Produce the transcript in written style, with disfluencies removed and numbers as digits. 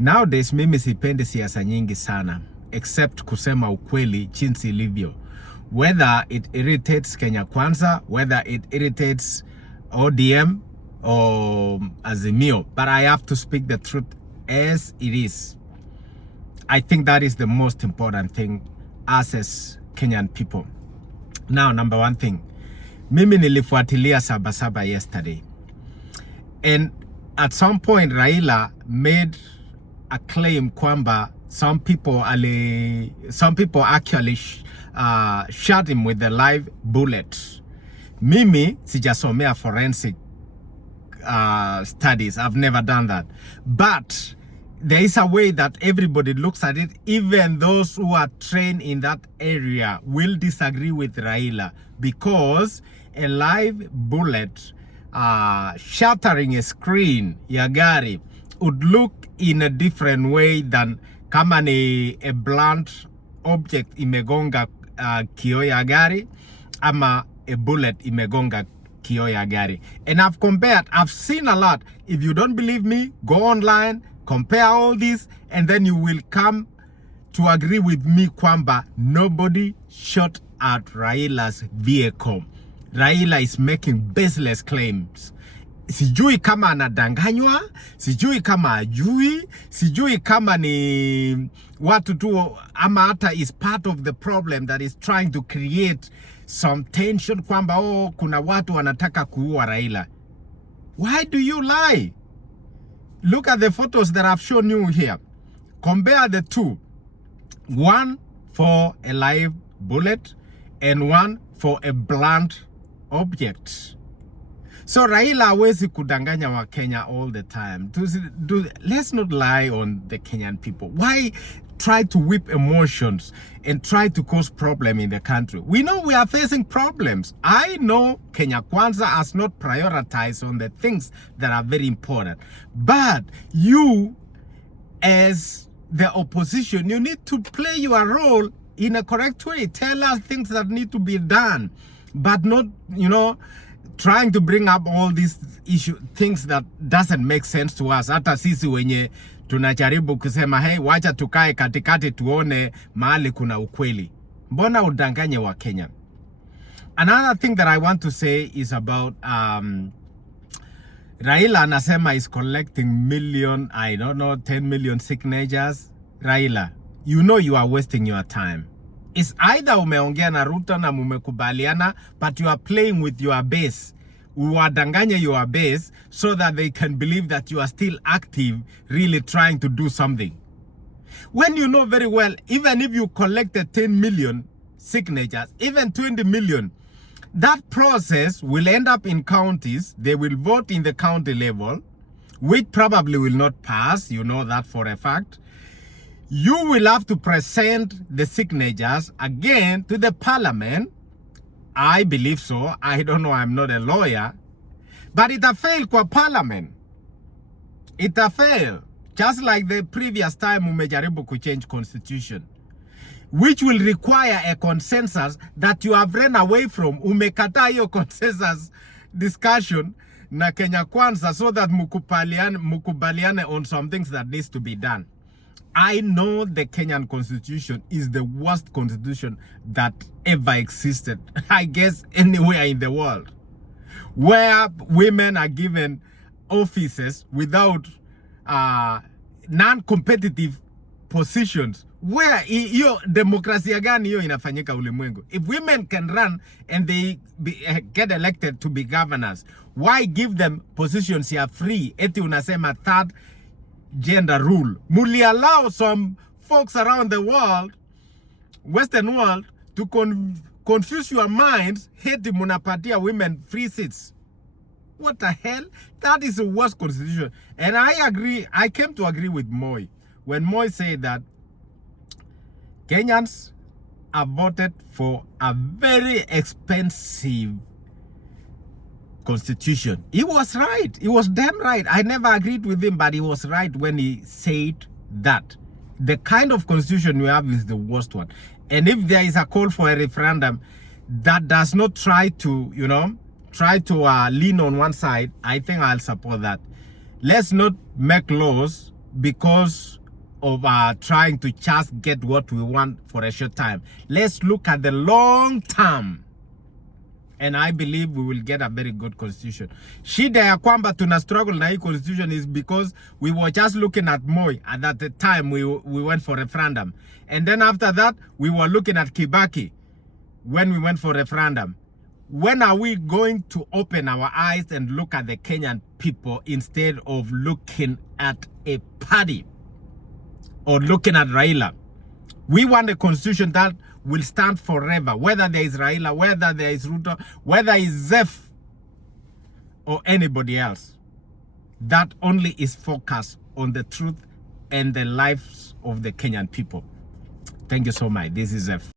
Nowadays mimi sipendi siasa nyingi sana, except kusema ukweli jinsi ilivyo. Whether it irritates Kenya Kwanza, whether it irritates ODM or Azimio, but I have to speak the truth as it is. I think that is the most important thing as Kenyan people. Now, number one thing, mimi nilifuatilia Sabasaba yesterday, and at some point Raila made a claim kwamba some people actually shot him with a live bullet. Mimi sijasomea forensic studies. I've never done that, but there is a way that everybody looks at it. Even those who are trained in that area will disagree with Raila, because a live bullet shattering a screen ya gari would look in a different way than kama ni a blunt object imegonga kioo ya gari ama a bullet imegonga kioo ya gari. And I've seen a lot. If you don't believe me, go online, compare all this, and then you will come to agree with me kwamba nobody shot at Raila's vehicle. Raila is making baseless claims. Sijui kama anadanganywa, sijui kama ajui, sijui kama ni watu tu ama hata is part of the problem that is trying to create some tension kwamba kuna watu wanataka kuua Raila. Why do you lie? Look at the photos that I've shown you here. Compare the two. One for a live bullet and one for a blunt object. So Raila hawezi kudanganya wa Kenya all the time. Let's not lie on the Kenyan people. Why try to whip emotions and try to cause problem in the country? We know we are facing problems. I know Kenya Kwanza has not prioritized on the things that are very important. But you, as the opposition, you need to play your role in a correct way. Tell us things that need to be done, but not, trying to bring up all these things that doesn't make sense to us. Hata sisi wenye tunajaribu kusema hey, wacha tukae katikati tuone mahali kuna ukweli. Mbona udanganye wa Kenya? Another thing that I want to say is about Raila anasema is collecting 10 million signatures. Raila, you know you are wasting your time. It's either umeongea na Ruto na mumekubaliana, but you are playing with your base. Uwadanganye your base so that they can believe that you are still active, really trying to do something. When you know very well, even if you collected 10 million signatures, even 20 million, that process will end up in counties. They will vote in the county level, which probably will not pass. You know that for a fact. You will have to present the signatures again to the parliament. I believe so. I don't know. I'm not a lawyer. But it a fail kwa parliament. It a fail. Just like the previous time umejaribu ku change constitution, which will require a consensus that you have run away from. Umekata hiyo consensus discussion na Kenya Kwanza so that mukubaliane on some things that needs to be done. I know the Kenyan constitution is the worst constitution that ever existed, I guess anywhere in the world, where women are given offices without non-competitive positions. Where hiyo demokrasia gani hiyo inafanyika ulimwengu? If women can run and they get elected to be governors, why give them positions ya free? Eti unasema third gender rule. Muli allow some folks around the world, Western world, to confuse your minds. Heti munapatia women free seats. What the hell? That is the worst constitution. And I agree. I came to agree with Moi when Moi said that Kenyans have voted for a very expensive constitution. He was right. He was damn right. I never agreed with him, but he was right when he said that the kind of constitution we have is the worst one. And if there is a call for a referendum that does not try to, lean on one side, I think I'll support that. Let's not make laws because of trying to just get what we want for a short time. Let's look at the long term. And I believe we will get a very good constitution. Shida ya kwamba tuna struggle na hii constitution is because we were just looking at Moi and at the time we went for referendum. And then after that, we were looking at Kibaki when we went for referendum. When are we going to open our eyes and look at the Kenyan people instead of looking at a party or looking at Raila? We want a constitution that will stand forever, whether there is Raila, whether there is Ruto, whether it's Zeph or anybody else. That only is focused on the truth and the lives of the Kenyan people. Thank you so much. This is Zeph.